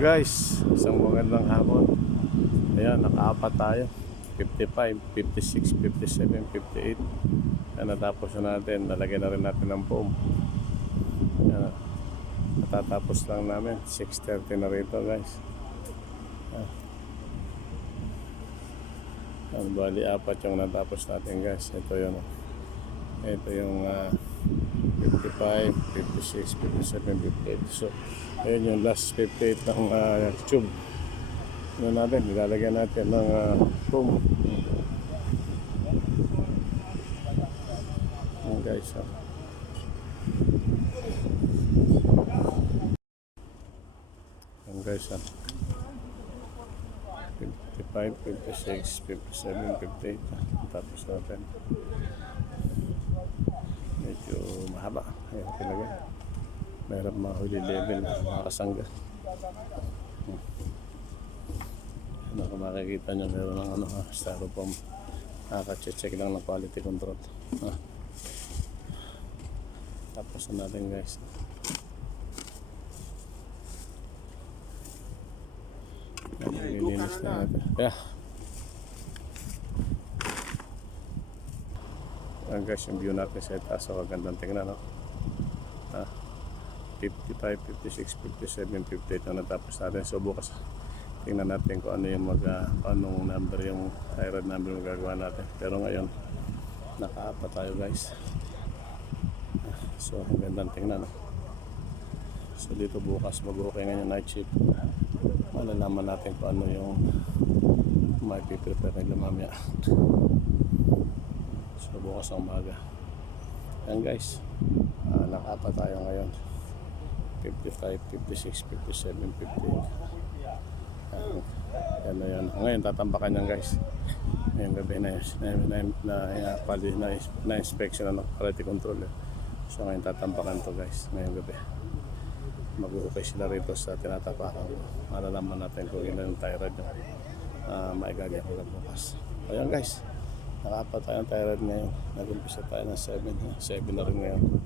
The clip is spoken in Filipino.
Guys, isang magandang hapon. Ayan, nakaapat tayo. 55, 56, 57, 58. Ayan, natapos na natin. Nalagyan na rin natin ng foam. Ayan, natatapos lang namin. 6:30 na rito, guys. Ayan, bali apat yung natapos natin, guys. Ito yun. Ito yung 55, 56, 57, 58. So, ayun yung last 58 ng tube. Ano natin, nilalagyan natin ng foam. Ayan guys, ayan guys, 55, 56, 57, 58. Tapos natin. Medyo mahaba. Ayan, pinagay. Mahirap mahuli level, mga kasangga. Ano kung makikita nyo, meron ng styrofoam. Nakaka-check lang ng quality control. Tapos na natin, guys. Nililinis na natin. Ayan guys, yung view natin sa itaas. So, kagandang tingnan, no? 55, 56, 57, 58 na natapos natin. So bukas tingnan natin kung ano yung anong number yung thyroid number magagawa natin. Pero ngayon nakaapa tayo, guys. So ang gandang tingnan, no? So dito bukas mag-okay ngayon night shift. Malalaman natin kung ano yung may piprepare nila mamaya. So bukas ang umaga. Ayan guys, nakaapa tayo ngayon. 55, 56, 57, 58. Yan na yan. Ngayon tatambakan yan, guys. Ngayong gabi na inspection na quality control. So ngayon tatambakan to, guys. Ngayong gabi mag-uukay sila rito sa tinatapakan. Malalaman natin kung ilan yung thyroid yung maigagaya ko bukas. Ayan guys, nakaapat tayo ng thyroid ngayon. Nag-umpisa tayo ng 7 na rin ngayon.